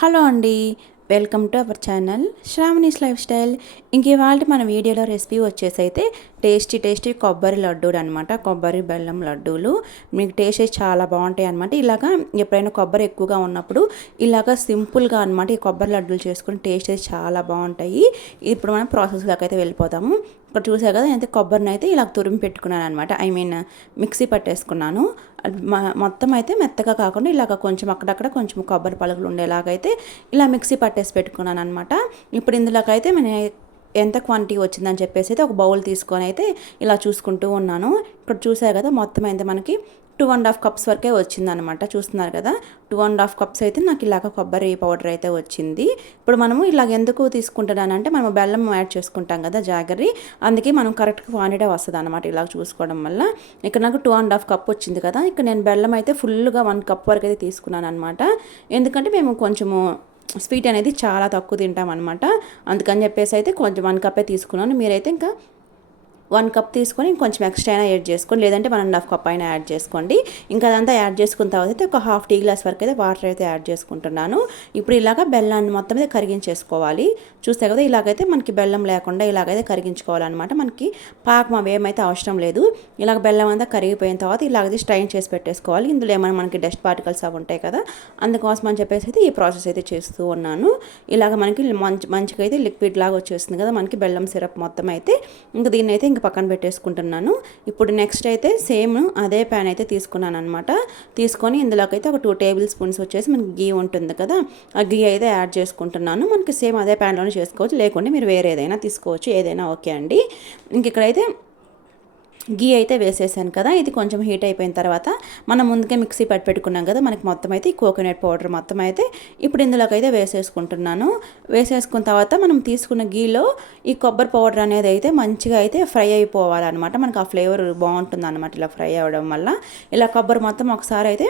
Hello అండి welcome to our channel Sravani's lifestyle. ఇంక ఇవాళ మన వీడియోలో రెసిపీ వచ్చేసి అయితే టేస్టీ టేస్టీ కొబ్బరి లడ్డూలు అనమాట కొబ్బరి బెల్లం లడ్డూలు. మీకు టేస్ట్ చాలా బాగుంటాయి అనమాట ఇలాగా ఎప్పుడైనా కొబ్బరి ఎక్కువగా ఉన్నప్పుడు ఇలాగా సింపుల్గా అనమాట ఈ కొబ్బరి లడ్డూలు చేసుకుని టేస్ట్ అయితే చాలా బాగుంటాయి. ఇప్పుడు మనం ప్రాసెస్లోకి అయితే వెళ్ళిపోతాము ఇక్కడ చూసా కదా అయితే కొబ్బరిని అయితే ఇలా తురిమి పెట్టుకున్నాను అనమాట ఐ మీన్ మిక్సీ పట్టేసుకున్నాను. మొత్తం అయితే మెత్తగా కాకుండా ఇలాగ కొంచెం అక్కడక్కడ కొంచెం కొబ్బరి పలుకులు ఉండేలాగైతే ఇలా మిక్సీ పట్టేసి పెట్టుకున్నాను అనమాట ఇప్పుడు ఇందులోకైతే నేను ఎంత క్వాంటిటీ వచ్చిందని చెప్పేసి అయితే ఒక బౌల్ తీసుకొని అయితే ఇలా చూసుకుంటూ ఉన్నాను. ఇక్కడ చూసారు కదా మొత్తం అయితే మనకి టూ అండ్ హాఫ్ కప్స్ వరకే వచ్చిందనమాట చూస్తున్నారు కదా? టూ అండ్ హాఫ్ కప్స్ అయితే నాకు ఇలాగ కొబ్బరి పౌడర్ అయితే వచ్చింది. ఇప్పుడు మనము ఇలాగ ఎందుకు తీసుకుంటున్నానంటే మనం బెల్లం యాడ్ చేసుకుంటాం కదా జాగరి అందుకే మనం కరెక్ట్ క్వాంటిటీ వస్తుంది అనమాట ఇలా చూసుకోవడం వల్ల. ఇక్కడ నాకు టూ అండ్ హాఫ్ కప్ వచ్చింది కదా? ఇక్కడ నేను బెల్లం అయితే ఫుల్గా వన్ కప్ వరకు అయితే తీసుకున్నాను అనమాట ఎందుకంటే మేము కొంచెము స్వీట్ అనేది చాలా తక్కువ తింటాం అనమాట అందుకని చెప్పేసి అయితే కొంచెం వన్ కప్పే తీసుకున్నాను. మీరైతే ఇంకా వన్ కప్ తీసుకొని కొంచెం ఎక్స్ట్రా అయినా యాడ్ చేసుకోండి. లేదంటే వన్ అండ్ హాఫ్ కప్ అయినా యాడ్ చేసుకోండి. ఇంకా అదంతా యాడ్ చేసుకున్న తర్వాత అయితే ఒక హాఫ్ టీ గ్లాస్ వరకు అయితే వాటర్ అయితే యాడ్ చేసుకుంటున్నాను. ఇప్పుడు ఇలాగ బెల్లాన్ని మొత్తం అయితే కరిగించేసుకోవాలి. చూస్తే కదా ఇలాగైతే మనకి బెల్లం లేకుండా ఇలాగైతే కరిగించుకోవాలన్నమాట. మనకి పాకం అవి ఏమైతే అవసరం లేదు. ఇలాగ బెల్లం అంతా కరిగిపోయిన తర్వాత ఇలాగైతే స్ట్రైన్ చేసి పెట్టేసుకోవాలి. ఇందులో ఏమైనా మనకి డస్ట్ పార్టికల్స్ అవి ఉంటాయి కదా అందుకోసం అని చెప్పేసి అయితే ఈ ప్రాసెస్ అయితే చేస్తూ ఉన్నాను. ఇలాగ మనకి మంచి మంచిగా అయితే లిక్విడ్ లాగా వచ్చేస్తుంది కదా మనకి బెల్లం సిరప్ మొత్తం అయితే. ఇంకా దీన్ని అయితే ఇంకా పక్కన పెట్టేసుకుంటున్నాను. ఇప్పుడు నెక్స్ట్ అయితే సేమ్ అదే ప్యాన్ అయితే తీసుకున్నాను అనమాట తీసుకొని ఇందులోకైతే ఒక టూ టేబుల్ స్పూన్స్ వచ్చేసి మనకి గీ ఉంటుంది కదా ఆ గీ అయితే యాడ్ చేసుకుంటున్నాను. మనకి సేమ్ అదే ప్యాన్లోనే చేసుకోవచ్చు. లేకుంటే మీరు వేరే ఏదైనా తీసుకోవచ్చు. ఏదైనా ఓకే అండి. ఇంక ఇక్కడైతే గీ అయితే వేసేసాను కదా ఇది కొంచెం హీట్ అయిపోయిన తర్వాత మనం ముందుకే మిక్సీ పట్టి పెట్టుకున్నాం కదా మనకి మొత్తం అయితే ఈ కోకోనట్ పౌడర్ మొత్తం అయితే ఇప్పుడు ఇందులోకి అయితే వేసేసుకుంటున్నాను. వేసేసుకున్న తర్వాత మనం తీసుకున్న గీలో ఈ కొబ్బరి పౌడర్ అనేది అయితే మంచిగా అయితే ఫ్రై అయిపోవాలన్నమాట. మనకు ఆ ఫ్లేవర్ బాగుంటుంది అనమాట ఇలా ఫ్రై అవ్వడం వల్ల. ఇలా కొబ్బరి మొత్తం ఒకసారి అయితే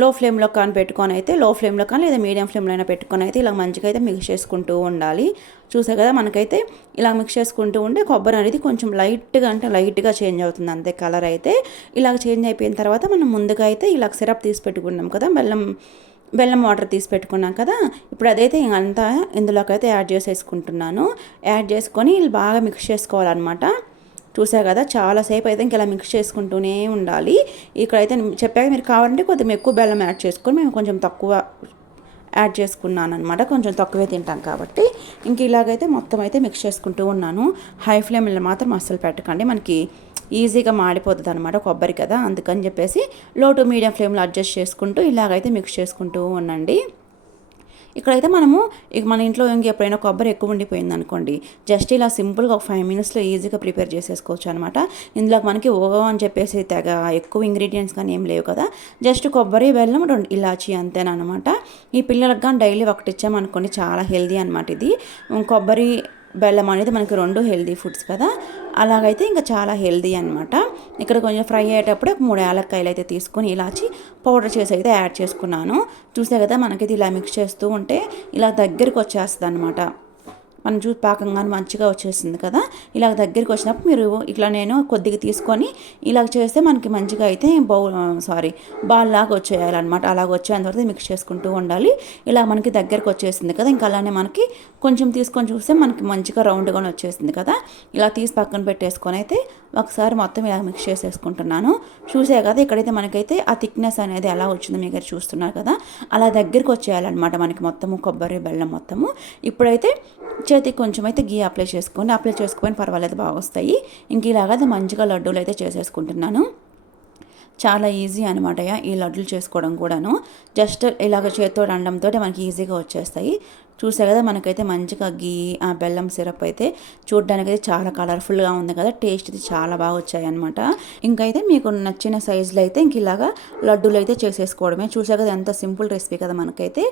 లో ఫ్లేమ్లో కానీ పెట్టుకొని అయితే లో ఫ్లేమ్లో కానీ లేదా మీడియం ఫ్లేమ్లో అయినా పెట్టుకొని అయితే ఇలా మంచిగా అయితే మిక్స్ చేసుకుంటూ ఉండాలి. చూసే కదా మనకైతే ఇలా మిక్స్ చేసుకుంటూ ఉంటే కొబ్బరి అనేది కొంచెం లైట్గా అంటే లైట్గా చేంజ్ అవుతుంది అంతే కలర్ అయితే. ఇలా చేంజ్ అయిపోయిన తర్వాత మనం ముందుగా అయితే ఇలా సిరప్ తీసి పెట్టుకున్నాం కదా బెల్లం బెల్లం వాటర్ తీసి పెట్టుకున్నాం కదా ఇప్పుడు అదైతే అంతా ఇందులోకి అయితే యాడ్ చేసేసుకుంటున్నాను. యాడ్ చేసుకొని బాగా మిక్స్ చేసుకోవాలన్నమాట. చూసా కదా చాలాసేపు అయితే ఇంక ఇలా మిక్స్ చేసుకుంటూనే ఉండాలి. ఇక్కడైతే చెప్పాక మీరు కావాలంటే కొద్దిగా ఎక్కువ బెల్లం యాడ్ చేసుకొని మేము కొంచెం తక్కువ యాడ్ చేసుకున్నాను అనమాట కొంచెం తక్కువే తింటాం కాబట్టి ఇంక ఇలాగైతే మొత్తం అయితే మిక్స్ చేసుకుంటూ ఉన్నాను. హై ఫ్లేమ్లో మాత్రం అస్సలు పెట్టకండి. మనకి ఈజీగా మాడిపోతుంది అనమాట కొబ్బరి కదా అందుకని చెప్పేసి లో టు మీడియం ఫ్లేమ్లో అడ్జస్ట్ చేసుకుంటూ ఇలాగైతే మిక్స్ చేసుకుంటూ ఉండండి. ఇక్కడైతే మనము ఇక మన ఇంట్లో ఇంక ఎప్పుడైనా కొబ్బరి ఎక్కువ ఉండిపోయింది అనుకోండి జస్ట్ ఇలా సింపుల్గా ఒక ఫైవ్ మినిట్స్లో ఈజీగా ప్రిపేర్ చేసేసుకోవచ్చు అనమాట ఇందులో మనకి ఓవో అని చెప్పేసి తెగ ఎక్కువ ఇంగ్రీడియంట్స్ కానీ ఏం లేవు కదా జస్ట్ కొబ్బరి బెల్లం రెండు ఇలాచి అంతేనమాట ఈ పిల్లలకు కానీ డైలీ ఒకటి ఇచ్చామనుకోండి చాలా హెల్దీ అనమాట ఇది. కొబ్బరి బెల్లం అనేది మనకి రెండు హెల్దీ ఫుడ్స్ కదా. అలాగైతే ఇంకా చాలా హెల్దీ అనమాట ఇక్కడ కొంచెం ఫ్రై అయ్యేటప్పుడు మూడు యాలక్కాయలు అయితే తీసుకొని ఇలాచి పౌడర్ చేసి అయితే యాడ్ చేసుకున్నాను. చూసే కదా మనకైతే ఇలా మిక్స్ చేస్తూ ఉంటే ఇలా దగ్గరికి వచ్చేస్తుంది అనమాట మనం జ్యూస్ పాకంగానే మంచిగా వచ్చేసింది కదా? ఇలా దగ్గరికి వచ్చినప్పుడు మీరు ఇట్లా నేను కొద్దిగా తీసుకొని ఇలా చేస్తే మనకి మంచిగా అయితే బౌల్ సారీ బాల్ లాగా వచ్చేయాలన్నమాట. అలాగ వచ్చే వరకు మిక్స్ చేసుకుంటూ ఉండాలి. ఇలా మనకి దగ్గరికి వచ్చేసింది కదా? ఇంకా అలానే మనకి కొంచెం తీసుకొని చూస్తే మనకి మంచిగా రౌండ్గా వచ్చేసింది కదా? ఇలా తీసి పక్కన పెట్టేసుకొని అయితే ఒకసారి మొత్తం ఇలా మిక్స్ చేసేసుకుంటున్నాను. చూసే కదా ఇక్కడైతే మనకైతే ఆ థిక్నెస్ అనేది ఎలా వచ్చిందో మీరు చూస్తున్నారు కదా. అలా దగ్గరికి వచ్చేయాలన్నమాట మనకి మొత్తము కొబ్బరి బెల్లం మొత్తము. ఇప్పుడైతే చేతికి కొంచెం అయితే గీ అప్లై చేసుకోండి. అప్లై చేసుకోని పర్వాలేదు బాగా వస్తాయి. ఇంక ఇలాగైతే మంచిగా లడ్డూలు అయితే చేసేసుకుంటున్నాను. చాలా ఈజీ అనమాట ఈ లడ్డులు చేసుకోవడం కూడాను. జస్ట్ ఇలాగ చేతితో రండంతో మనకి ఈజీగా వచ్చేస్తాయి. చూసా కదా మనకైతే మంచిగా గీ ఆ బెల్లం సిరప్ అయితే చూడడానికి అయితే చాలా కలర్ఫుల్గా ఉంది కదా టేస్ట్ అయితే చాలా బాగా వచ్చాయి అనమాట ఇంకైతే మీకు నచ్చిన సైజులో అయితే ఇంక ఇలాగా లడ్డూలు అయితే చేసేసుకోవడమే. చూసా కదా ఎంత సింపుల్ రెసిపీ కదా మనకైతే.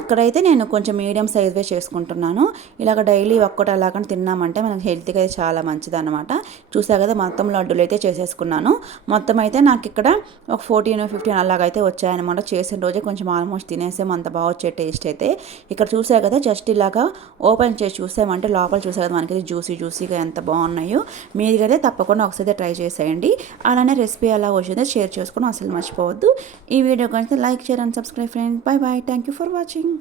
ఇక్కడైతే నేను కొంచెం మీడియం సైజ్వే చేసుకుంటున్నాను. ఇలాగ డైలీ ఒక్కటి అలాగని తిన్నామంటే మనకి హెల్త్కి అయితే చాలా మంచిది అనమాట చూసా కదా మొత్తం లడ్డూలు అయితే చేసేసుకున్నాను. మొత్తం అయితే నాకు ఇక్కడ ఒక ఫోర్టీన్ ఫిఫ్టీన్ అలాగైతే వచ్చాయన్నమాట. చేసిన రోజే కొంచెం ఆల్మోస్ట్ తినేసాము అంత బాగా వచ్చే టేస్ట్ అయితే. ఇక్కడ చూసా కదా జస్ట్ ఇలాగా ఓపెన్ చేసి చూసామంటే లోపల చూసే కదా మనకి జ్యూసీ జ్యూసీగా ఎంత బాగున్నాయో మీరు కదా తప్పకుండా ఒకసారి ట్రై చేసేయండి. అలానే రెసిపీ ఎలా వచ్చిందో షేర్ చేసుకుని అసలు మర్చిపోవద్దు. ఈ వీడియో కనుక like share and subscribe friend bye bye thank you for watching